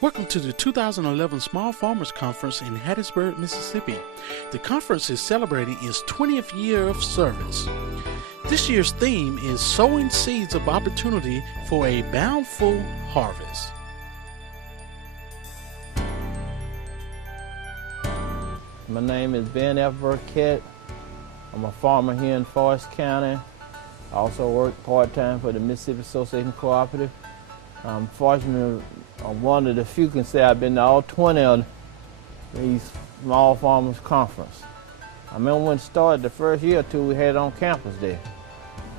Welcome to the 2011 Small Farmers Conference in Hattiesburg, Mississippi. The conference is celebrating its 20th year of service. This year's theme is Sowing Seeds of Opportunity for a Bountiful Harvest. My name is Ben F. Burkett. I'm a farmer here in Forrest County. I also work part-time for the Mississippi Association Cooperative. I'm fortunate, I'm one of the few can say I've been to all 20 of these Small Farmers Conference. I remember when it started the first year or two, we had it on campus there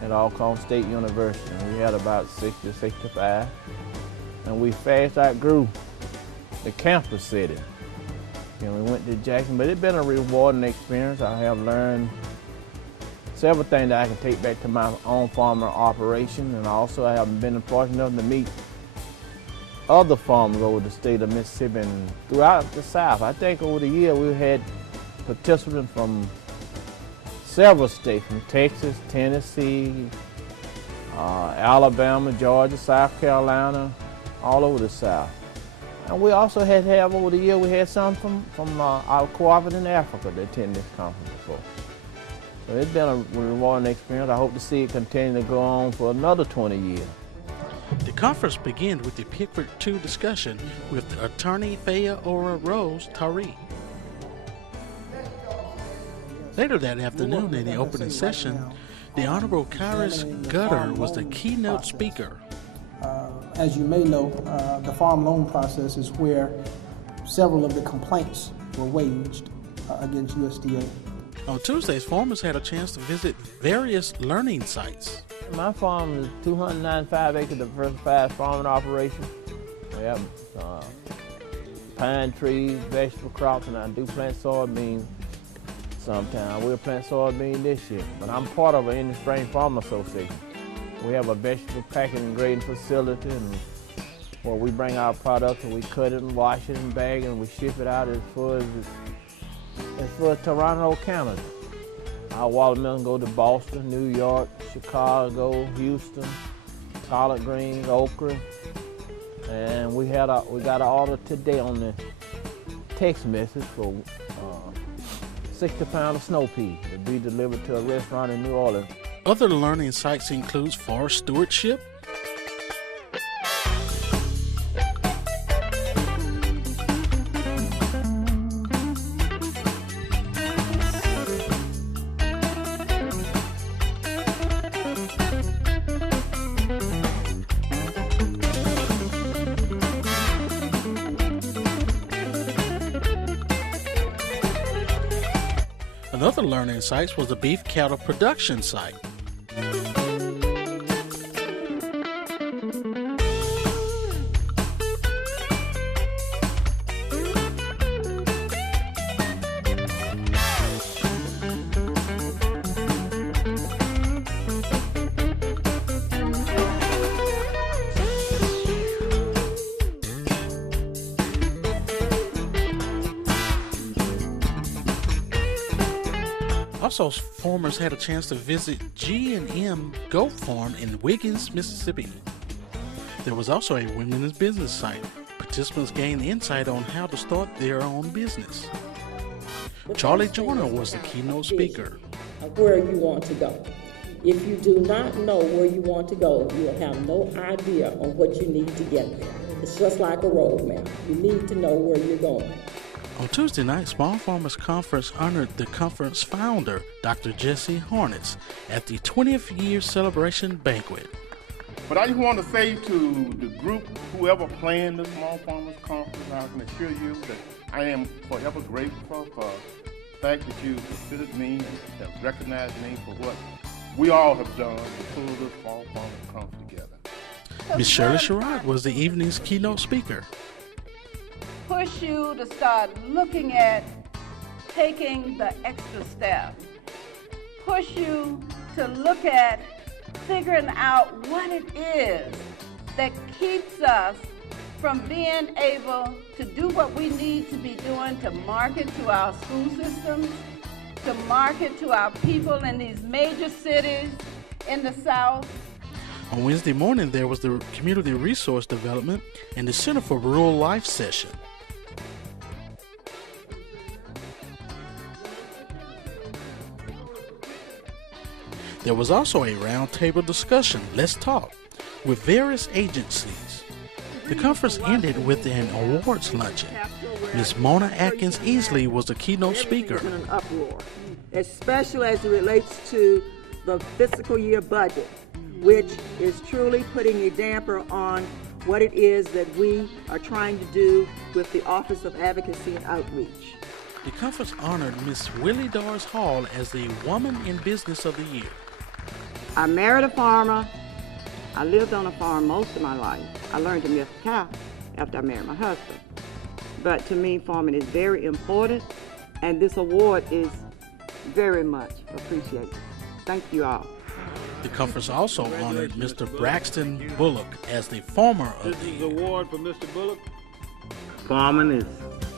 at Alcorn State University. And we had about 60, 65. And we fast outgrew the campus setting. And we went to Jackson, but it's been a rewarding experience. I have learned several things that I can take back to my own farmer operation, and also I have been fortunate enough to meet other farmers over the state of Mississippi and throughout the South. I think over the year we've had participants from several states, from Texas, Tennessee, Alabama, Georgia, South Carolina, all over the South. And we also had to have, over the year, we had some from our cooperative in Africa that attended this conference before. So it's been a rewarding experience. I hope to see it continue to go on for another 20 years. The conference began with the Pickford 2 discussion with attorney Faya Rose Tari. Later that afternoon in the opening session, the Honorable Kyrus Gutter was the keynote speaker. As you may know, the farm loan process is where several of the complaints were waged against USDA. On Tuesdays, farmers had a chance to visit various learning sites. My farm is 295 acres, diversified farming operation. We have pine trees, vegetable crops, and I do plant soybeans sometimes. We'll plant soybeans this year, but I'm part of an Indian Spring Farmer Association. We have a vegetable packing and grading facility, and where we bring our products and we cut it and wash it and bag it and we ship it out as far as Toronto, Canada. Our watermelon go to Boston, New York, Chicago, Houston, collard greens, okra, and we got an order today on the text message for 60 pounds of snow peas to be delivered to a restaurant in New Orleans. Other learning sites include forest stewardship, Another learning site was the beef cattle production site. Also, farmers had a chance to visit G&M Goat Farm in Wiggins, Mississippi. There was also a women's business site. Participants gained insight on how to start their own business. Charlie Joyner was the keynote speaker. Where you want to go. If you do not know where you want to go, you will have no idea on what you need to get there. It's just like a roadmap. You need to know where you're going. On Tuesday night, Small Farmers Conference honored the conference founder, Dr. Jesse Hornitz, at the 20th year celebration banquet. But I just want to say to the group, whoever planned the Small Farmers Conference, I can assure you that I am forever grateful for the fact that you considered me and have recognized me for what we all have done to pull this Small Farmers Conference together. Ms. Shirley Sherrod was the evening's keynote speaker. Push you to start looking at taking the extra step. Push you to look at figuring out what it is that keeps us from being able to do what we need to be doing to market to our school systems, to market to our people in these major cities in the South. On Wednesday morning, there was the Community Resource Development and the Center for Rural Life session. There was also a roundtable discussion, Let's Talk, with various agencies. The conference ended with an awards luncheon. Ms. Mona Atkins Easley was the keynote speaker. In an uproar, especially as it relates to the fiscal year budget, which is truly putting a damper on what it is that we are trying to do with the Office of Advocacy and Outreach. The conference honored Ms. Willie Doris Hall as the Woman in Business of the Year. I married a farmer. I lived on a farm most of my life. I learned to milk a cow after I married my husband. But to me, farming is very important, and this award is very much appreciated. Thank you all. The conference also honored Mr. Braxton Bullock as the Farmer of the This is Year. the award for Mr. Bullock. Farming is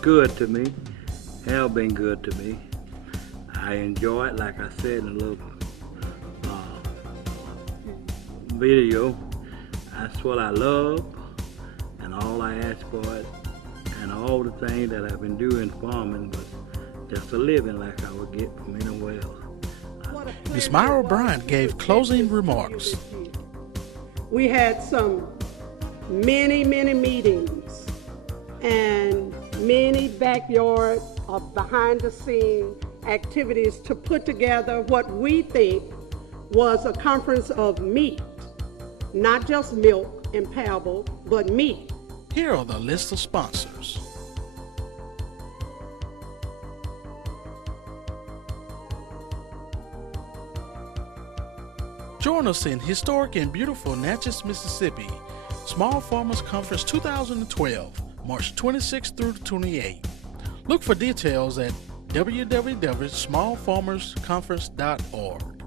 good to me, have been good to me. I enjoy it, like I said in a little video. That's what I love, and all I ask for it, and all the things that I've been doing farming was just a living like I would get from anywhere else. Ms. Myra Bryant gave closing remarks. We had many meetings and many backyard or behind the scene activities to put together what we think was a conference of meat, not just milk and parable, but meat. Here are the list of sponsors. Join us in historic and beautiful Natchez, Mississippi, Small Farmers Conference 2012, March 26 through 28. Look for details at www.smallfarmersconference.org.